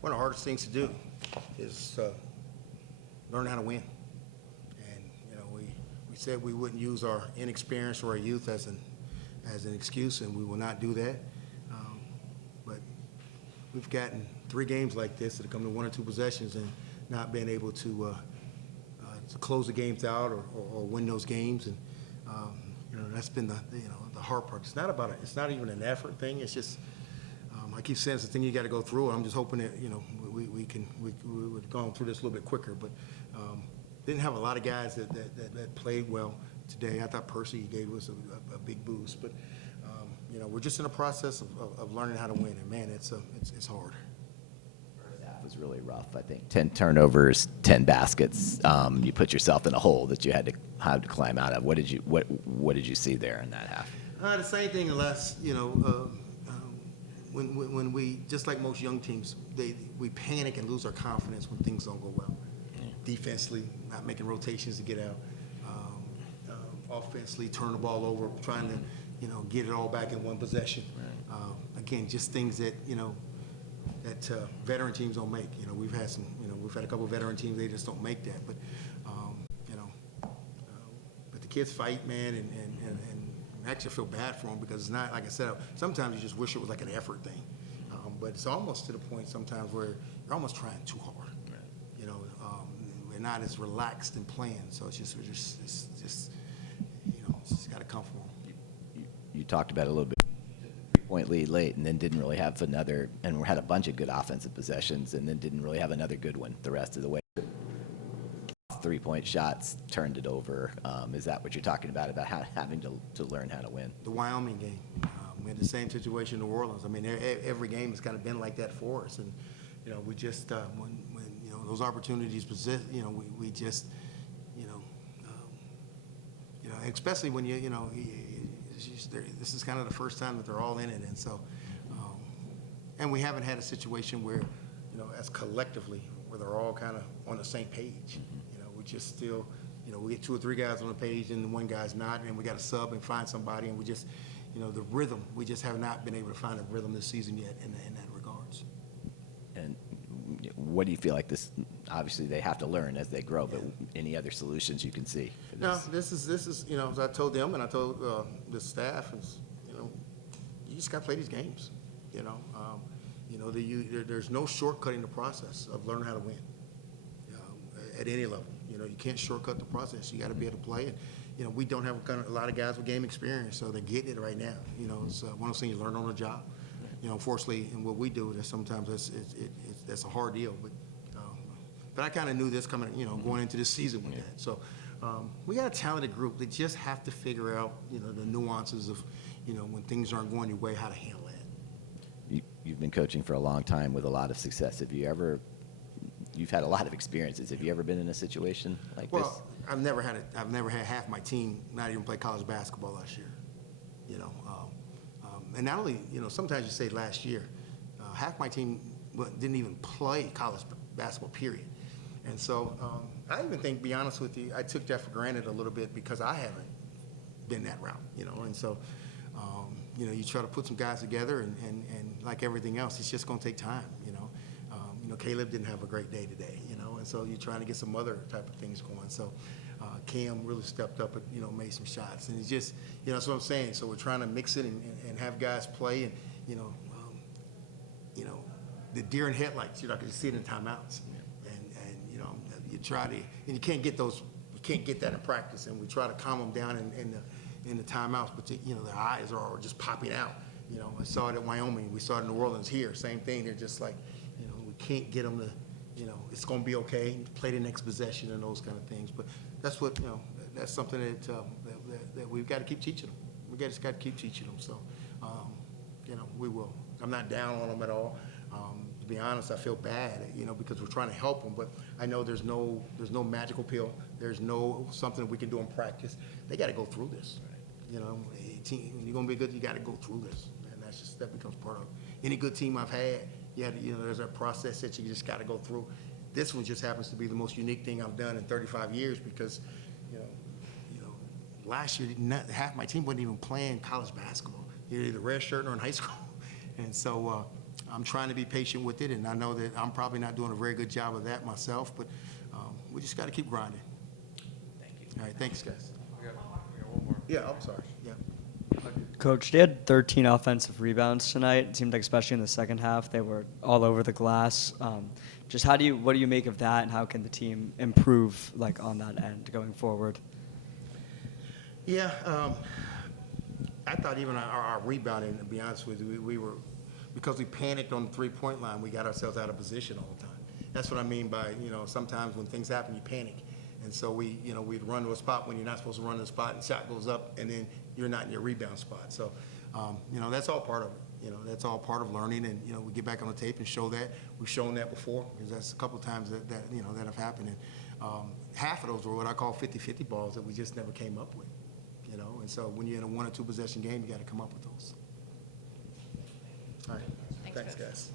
one of the hardest things to do is learn how to win. And we said we wouldn't use our inexperience or our youth as an excuse, and we will not do that. But we've gotten 3 games like this that have come to 1 or 2 possessions and not been able to close the games out or win those games. And that's been the hard part. It's not even an effort thing. It's just I keep saying it's the thing you got to go through. I'm just hoping that we would have gone through this a little bit quicker. But didn't have a lot of guys that played well today. I thought Percy gave us a big boost. But we're just in the process of learning how to win. And man, it's hard. Was really rough. I think 10 turnovers, 10 baskets. You put yourself in a hole that you had to climb out of. What did you see there in that half? The same thing, unless when we, just like most young teams, we panic and lose our confidence when things don't go well. Defensively, not making rotations to get out. Offensively, turn the ball over, trying to get it all back in one possession. Right. Again, just things that that veteran teams don't make. We've had a couple of veteran teams, they just don't make that. But but the kids fight, man, and I actually feel bad for them because it's not, like I said, sometimes you just wish it was like an effort thing. But it's almost to the point sometimes where you're almost trying too hard. Right. We're not as relaxed and playing, so it's just got to come from them. You talked about it a little bit. Point lead late, and then didn't really have another, and we had a bunch of good offensive possessions, and then didn't really have another good one the rest of the way. 3-point shots, turned it over. Is that what you're talking about having to learn how to win? The Wyoming game, we had the same situation in New Orleans. I mean, every game has kind of been like that for us, and we just when those opportunities present, we just especially when this is kind of the first time that they're all in it, and so, and we haven't had a situation where, as collectively, where they're all kind of on the same page. We just still, we get 2 or 3 guys on the page, and one guy's not, and we got to sub and find somebody, and we just, the rhythm, we just have not been able to find a rhythm this season yet in that regards. And what do you feel like this? Obviously, they have to learn as they grow, but any other solutions you can see for this? No, this is as I told them and I told the staff, is you just got to play these games. There's no shortcutting the process of learning how to win at any level. You can't shortcut the process. You got to be able to play it. We don't have a lot of guys with game experience, so they're getting it right now. It's one of those things you learn on the job. Unfortunately, in what we do, that sometimes that's a hard deal. But I kind of knew this coming, going into this season with that. So we got a talented group. They just have to figure out, the nuances of, when things aren't going your way, how to handle that. You've been coaching for a long time with a lot of success. You've had a lot of experiences. Have you ever been in a situation like this? Well, I've never had half my team not even play college basketball last year. And not only, sometimes you say last year, half my team didn't even play college basketball, period. And so I even think, to be honest with you, I took that for granted a little bit because I haven't been that route, And so, you try to put some guys together, and like everything else, it's just going to take time, Caleb didn't have a great day today, and so you're trying to get some other type of things going. So Cam really stepped up and, made some shots. And it's just, that's what I'm saying. So we're trying to mix it and have guys play, and, the deer in headlights, I can see it in timeouts. You try to, and you can't get that in practice, and we try to calm them down in the timeouts, but their eyes are just popping out. I saw it at Wyoming, we saw it in New Orleans here, same thing. They're just like, we can't get them to, it's going to be okay, play the next possession and those kind of things. But that's what, that's something that we've got to keep teaching them. We just got to keep teaching them. So, we will. I'm not down on them at all. To be honest, I feel bad, because we're trying to help them, but I know there's no magical pill. There's no something that we can do in practice. They got to go through this. When you're going to be good, you got to go through this, and that becomes part of any good team I've had. There's a process that you just got to go through. This one just happens to be the most unique thing I've done in 35 years because, last year half my team wasn't even playing college basketball. You're either red shirt or in high school. And so I'm trying to be patient with it, and I know that I'm probably not doing a very good job of that myself, but we just got to keep grinding. Thank you. All right, thanks, guys. We got one more. Yeah, I'm sorry. Yeah. Coach, they had 13 offensive rebounds tonight. It seemed like, especially in the second half, they were all over the glass. Just what do you make of that, and how can the team improve like on that end going forward? Yeah, I thought even our rebounding, to be honest with you, we were, because we panicked on the three-point line, we got ourselves out of position all the time. That's what I mean by, sometimes when things happen, you panic. And so we'd run to a spot when you're not supposed to run to a spot, and shot goes up, and then you're not in your rebound spot. So, that's all part of it. That's all part of learning, and, we get back on the tape and show that. We've shown that before, because that's a couple of times that have happened. And half of those were what I call 50-50 balls that we just never came up with, And so when you're in a 1 or 2 possession game, you got to come up with those. All right. Thanks, guys.